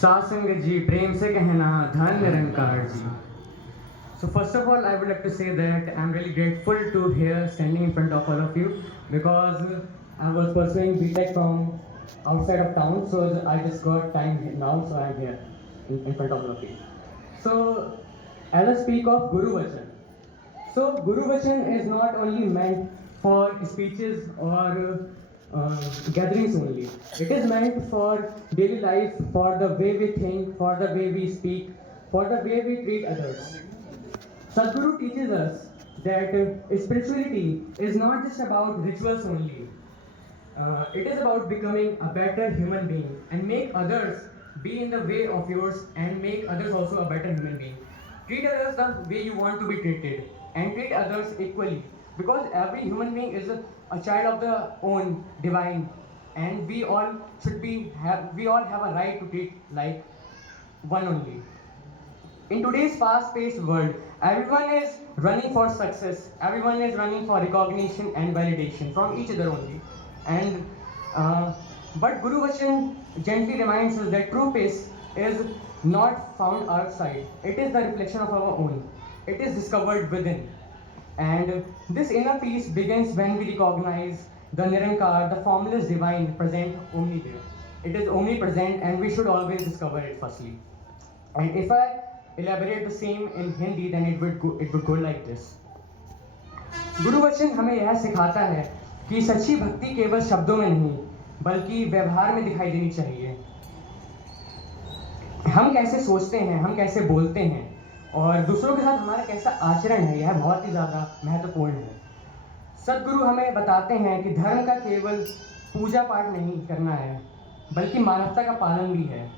सासंग जी प्रेम से कहना धन निरंकार जी. So first of all, I would like to say that I'm really grateful to here standing in front of all of you because I was pursuing BTech from outside of town, so I just got time now, so I'm here in front of all of you. So as I speak of Guru Vachan, so Guru Vachan is not only meant for speeches or gatherings only. It is meant for daily life, for the way we think, for the way we speak, for the way we treat others. Sadhguru teaches us that spirituality is not just about rituals only. It is about becoming a better human being and make others be in the way of yours and make others also a better human being. Treat others the way you want to be treated and treat others equally because every human being is a child of the own divine and we all have a right to treat like one only. In today's fast-paced world, everyone is running for success. Everyone is running for recognition and validation from each other only. And but Guru Vachan gently reminds us that true peace is not found outside. It is the reflection of our own. It is discovered within. And this inner peace begins when we recognize the Nirankar, the formless divine present omniwhere. It is omnipresent and we should always discover it firstly. And if I elaborate the same in Hindi, then it would go like this. गुरु वचन हमें यह सिखाता है कि सच्ची भक्ति केवल शब्दों में नहीं बल्कि व्यवहार में दिखाई देनी चाहिए. हम कैसे सोचते हैं, हम कैसे बोलते हैं और दूसरों के साथ हमारा कैसा आचरण है, यह बहुत ही ज़्यादा महत्वपूर्ण है. सद्गुरु हमें बताते हैं कि धर्म का केवल पूजा पाठ नहीं करना है बल्कि मानवता का पालन भी है.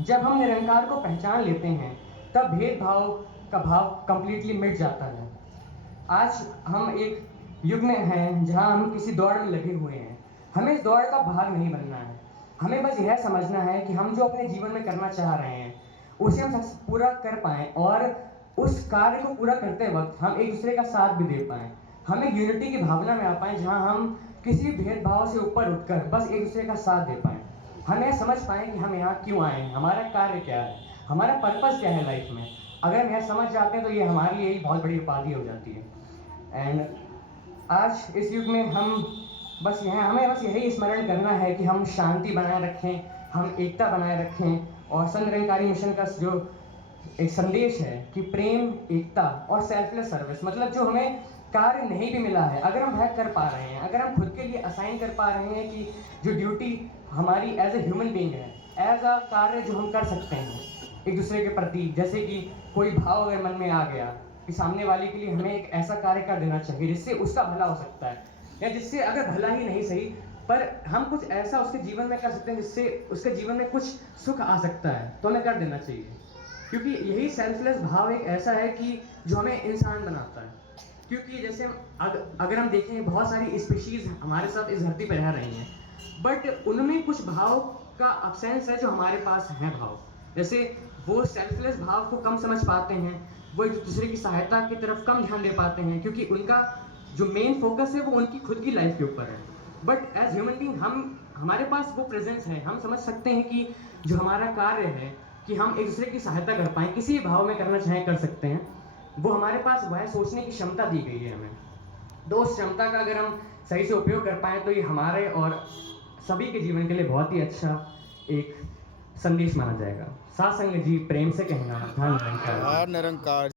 जब हम निरंकार को पहचान लेते हैं तब भेदभाव का भाव कंप्लीटली मिट जाता है. आज हम एक युग में हैं जहां हम किसी दौड़ में लगे हुए हैं. हमें इस दौड़ का भाग नहीं बनना है. हमें बस यह समझना है कि हम जो अपने जीवन में करना चाह रहे हैं उसे हम पूरा कर पाएं और उस कार्य को पूरा करते वक्त हम एक दूसरे का साथ भी दे पाएं. हम एक यूनिटी की भावना में आ पाएं जहां हम किसी भी भेदभाव से ऊपर उठकर बस एक दूसरे का साथ दे पाएं. हम यह समझ पाएं कि हम यहाँ क्यों आए हैं, हमारा कार्य क्या है, हमारा पर्पस क्या है लाइफ में. अगर हम यह समझ जाते हैं तो ये हमारे लिए ही बहुत बड़ी उपाधि हो जाती है. एंड आज इस युग में हमें बस यही स्मरण करना है कि हम शांति बनाए रखें, हम एकता बनाए रखें और संत निरंकारी मिशन का जो एक संदेश है कि प्रेम, एकता और सेल्फलेस सर्विस, मतलब जो हमें कार्य नहीं भी मिला है अगर हम वह कर पा रहे हैं, अगर हम खुद के लिए असाइन कर पा रहे हैं कि जो ड्यूटी हमारी एज ए ह्यूमन बीइंग है, एज अ कार्य जो हम कर सकते हैं एक दूसरे के प्रति, जैसे कि कोई भाव अगर मन में आ गया कि सामने वाले के लिए हमें एक ऐसा कार्य कर देना चाहिए जिससे उसका भला हो सकता है या जिससे अगर भला ही नहीं सही पर हम कुछ ऐसा उसके जीवन में कर सकते हैं जिससे उसके जीवन में कुछ सुख आ सकता है, तो हमें कर देना चाहिए. क्योंकि यही सेल्फलेस भाव एक ऐसा है कि जो हमें इंसान बनाता है. क्योंकि जैसे अगर हम देखें बहुत सारी स्पीशीज़ हमारे साथ इस धरती पर रह रही हैं बट उनमें कुछ भाव का अब्सेंस है जो हमारे पास है भाव. जैसे वो सेल्फलेस भाव को कम समझ पाते हैं, वो एक दूसरे की सहायता की तरफ कम ध्यान दे पाते हैं क्योंकि उनका जो मेन फोकस है वो उनकी खुद की लाइफ के ऊपर है. बट एज ह्यूमन बीइंग हमारे पास वो प्रेजेंस है, हम समझ सकते हैं कि जो हमारा कार्य है कि हम एक दूसरे की सहायता कर पाएँ, किसी भी भाव में करना चाहें कर सकते हैं. वो हमारे पास वह सोचने की क्षमता दी गई है हमें. तो उस क्षमता का अगर हम सही से उपयोग कर पाएँ तो ये हमारे और सभी के जीवन के लिए बहुत ही अच्छा एक संदेश माना जाएगा. सासंग जी प्रेम से कहना धन निरंकार. निरंकार.